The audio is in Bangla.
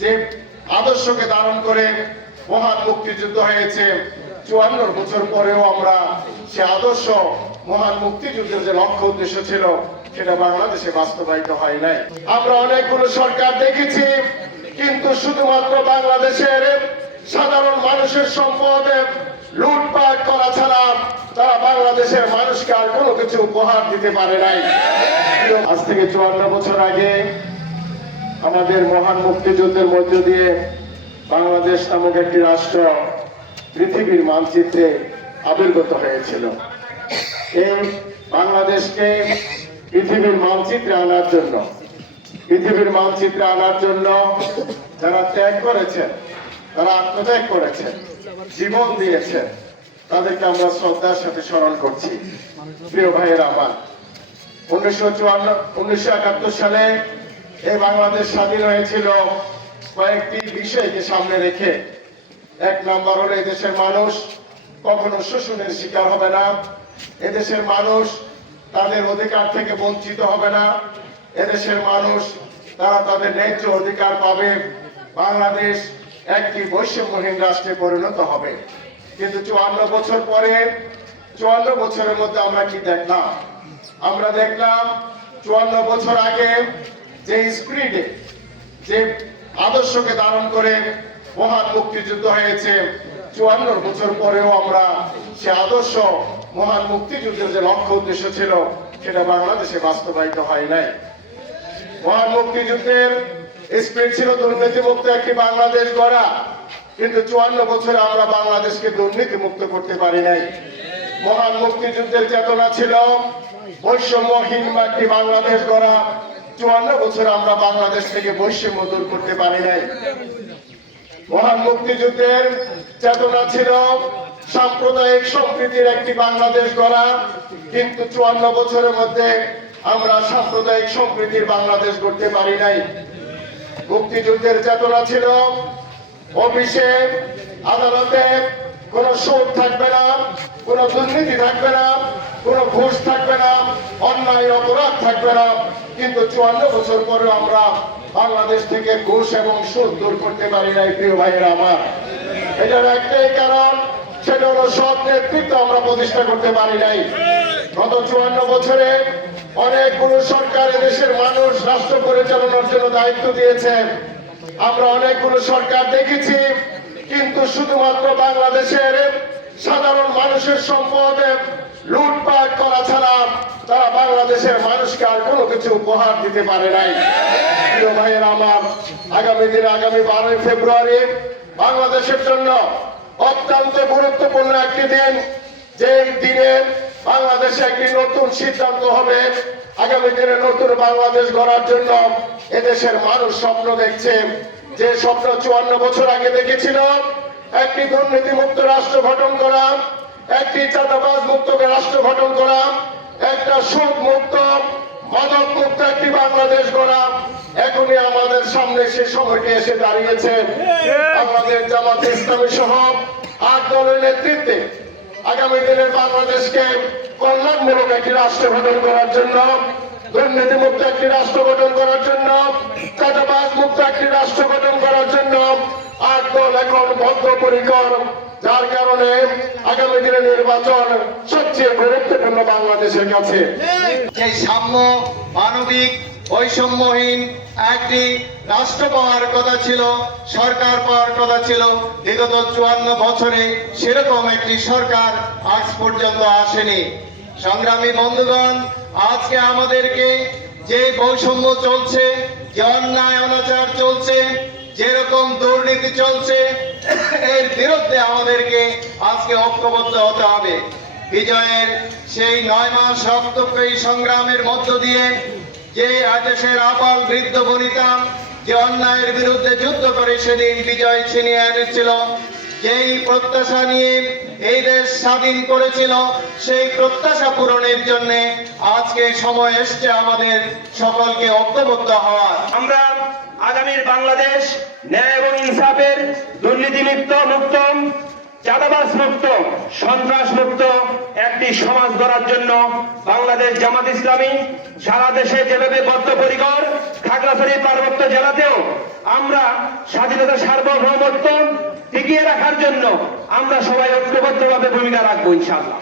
যে আদর্শকে ধারণ করে মহান মুক্তিযুদ্ধ হয়েছে, 54 বছর পরেও আমরা সে আদর্শ মহান মুক্তিযুদ্ধের যে লক্ষ্য উদ্দেশ্য ছিল সেটা বাংলাদেশে বাস্তবায়িত হয় নাই। আমরা অনেকগুলো সরকার দেখেছি, কিন্তু শুধুমাত্র বাংলাদেশের সাধারণ মানুষের সম্পদ লুটপাট করা ছাড়া তারা বাংলাদেশের মানুষকে আর কোনো কিছু উপহার দিতে পারে নাই। আজ থেকে 54 বছর আগে আমাদের মহান মুক্তিযুদ্ধের মধ্য দিয়ে বাংলাদেশ নামক একটি রাষ্ট্র পৃথিবীর মানচিত্রে আবির্ভূত হয়েছিল। এই বাংলাদেশকে পৃথিবীর মানচিত্রে আনার জন্য যারা ত্যাগ করেছেন, তারা আত্মত্যাগ করেছেন, জীবন দিয়েছেন, তাদেরকে আমরা শ্রদ্ধার সাথে স্মরণ করছি। প্রিয় ভাইয়েরা আমার, 1971 সালে এই বাংলাদেশ স্বাধীন হয়েছিল কয়েকটি বিষয়কে সামনে রেখে। এক নম্বর হলো এদেশের মানুষ কখনো শোষণের শিকার হবে না, এদেশের মানুষ তাদের অধিকার থেকে বঞ্চিত হবে না, এদেশের মানুষ তারা তাদের ন্যায্য অধিকার পাবে, বাংলাদেশ একটি বৈষম্যহীন রাষ্ট্রে পরিণত হবে। কিন্তু 54 বছর পরে, 54 বছরের মধ্যে আমরা কি দেখলাম? আমরা দেখলাম 54 বছর আগে যে স্পিরিটে, যে আদর্শকে ধারণ করে মহান মুক্তিযুদ্ধ হয়েছে, 54 বছর পরেও আমরা সে আদর্শ মহান মুক্তিযুদ্ধের যে লক্ষ্য উদ্দেশ্য ছিল সেটা বাংলাদেশে বাস্তবায়িত হয় নাই। মহান মুক্তিযুদ্ধের স্পিরিট ছিল দুর্নীতিমুক্ত একটি বাংলাদেশ গড়া, কিন্তু 54 বছরে আমরা বাংলাদেশকে দুর্নীতি মুক্ত করতে পারি নাই। মহান মুক্তিযুদ্ধের চেতনা ছিল বৈষম্যহীন একটি বাংলাদেশ গড়া, 54 বছরে আমরা বাংলাদেশ থেকে বৈষম্য দূর করতে পারি নাই। মহান মুক্তিযুদ্ধের চেতনা ছিল সাম্প্রদায়িক সম্প্রীতির একটি বাংলাদেশ গড়া, কিন্তু 54 বছরের মধ্যে আমরা সাম্প্রদায়িক সম্প্রীতির বাংলাদেশ গড়তে পারি নাই। মুক্তিযুদ্ধের চেতনা ছিল অফিসে আদালতে কোনো সুদ থাকবে না, কোনো দুর্নীতি থাকবে না, কোনো ঘুষ থাকবে না, অন্যায় অপরাধ থাকবে না, কিন্তু 54 বছর পরে আমরা বাংলাদেশ থেকে ঘুষ এবং সুদ দূর করতে পারি নাই। প্রিয় ভাইয়েরা আমার, এটার একটাই কারণ, সেটা হলো সৎ নেতৃত্ব আমরা প্রতিষ্ঠা করতে পারি নাই। গত 54 বছরে অনেকগুলো সরকার দেশের মানুষ রাষ্ট্র পরিচালনার জন্য দায়িত্ব দিয়েছেন। আমরা অনেকগুলো সরকার দেখেছি, কিন্তু শুধুমাত্র বাংলাদেশের সাধারণ মানুষের সম্পদ লুটপাট করা ছাড়া তারা বাংলাদেশের মানুষকে আর কোনো কিছু উপহার দিতে পারে নাই। প্রিয় ভাইয়েরা আমার, আগামী 12 ফেব্রুয়ারি বাংলাদেশের জন্য অত্যন্ত গুরুত্বপূর্ণ একটি দিন। যে দিনে বাংলাদেশে একটি নতুন সিদ্ধান্ত হবে, আগামী দিনে নতুন বাংলাদেশ গড়ার জন্য এদেশের মানুষ স্বপ্ন দেখছে। যে স্বপ্ন 54 বছর আগে দেখেছিল, একটি দুর্নীতিমুক্ত রাষ্ট্র গঠন করা, একটি চাঁদাবাজ মুক্ত রাষ্ট্র গঠন করা, একটা সুদ মুক্ত মাদক মুক্ত একটি বাংলাদেশ গড়া, এখনই আমাদের সামনে সে সময়টি এসে দাঁড়িয়েছে। বাংলাদেশ জামাতে ইসলামী সহ 8 দলের নেতৃত্বে আগামী দিনের বাংলাদেশকে কল্যাণমূলক একটি রাষ্ট্র গঠন করার জন্য, দুর্নীতিমুক্ত একটি রাষ্ট্র গঠন করার জন্য, চাঁদাবাজ মুক্ত একটি রাষ্ট্র গঠন করার জন্য 8 দল এখন বদ্ধপরিকর। যার কারণে আগামী দিনের নির্বাচন সবচেয়ে গুরুত্বপূর্ণ বাংলাদেশের কাছে। যে সাম্য, মানবিক, বৈষম্যহীন একটি রাষ্ট্র পাওয়ার কথা ছিল, সরকার পাওয়ার কথা ছিল, বিগত 54 বছরে সেরকম একটি সরকার আজ পর্যন্ত আসেনি। সংগ্রামী বন্ধুগণ, আজকে আমাদেরকে যে বৈষম্য চলছে, যে অন্যায় অনাচার চলছে, যেরকম দুর্নীতি চলছে, এর বিরুদ্ধে আমাদেরকে আজকে ঐক্যবদ্ধ হতে হবে। বিজয়ের সেই 9 মাস রক্তক্ষয়ী সংগ্রামের মধ্য দিয়ে যে দেশের আবাল বৃদ্ধ বনিতা যে অন্যায়ের বিরুদ্ধে যুদ্ধ করে সেদিন বিজয় ছিনিয়ে এনেছিল, যেই প্রত্যাশা নিয়ে এই দেশ স্বাধীন করেছিল, সেই প্রত্যাশা পূরণের জন্য আজকে সময় এসছে আমাদের সকলকে ঐক্যবদ্ধ হওয়ার। আমরা আগামীর বাংলাদেশ ন্যায় এবং ইনসাফের, দুর্নীতিমুক্ত মুক্ত চাঁদাবাজ মুক্ত, সন্ত্রাস মুক্ত একটি সমাজ গড়ার জন্য বাংলাদেশ জামাত ইসলামী সারা দেশে যেভাবে বদ্ধপরিকর, খাগড়াছড়ি পার্বত্য জেলাতেও আমরা স্বাধীনতা সার্বভৌমত্ব টিকিয়ে রাখার জন্য আমরা সবাই ঐক্যবদ্ধভাবে ভূমিকা রাখবো ইনশাআল্লাহ।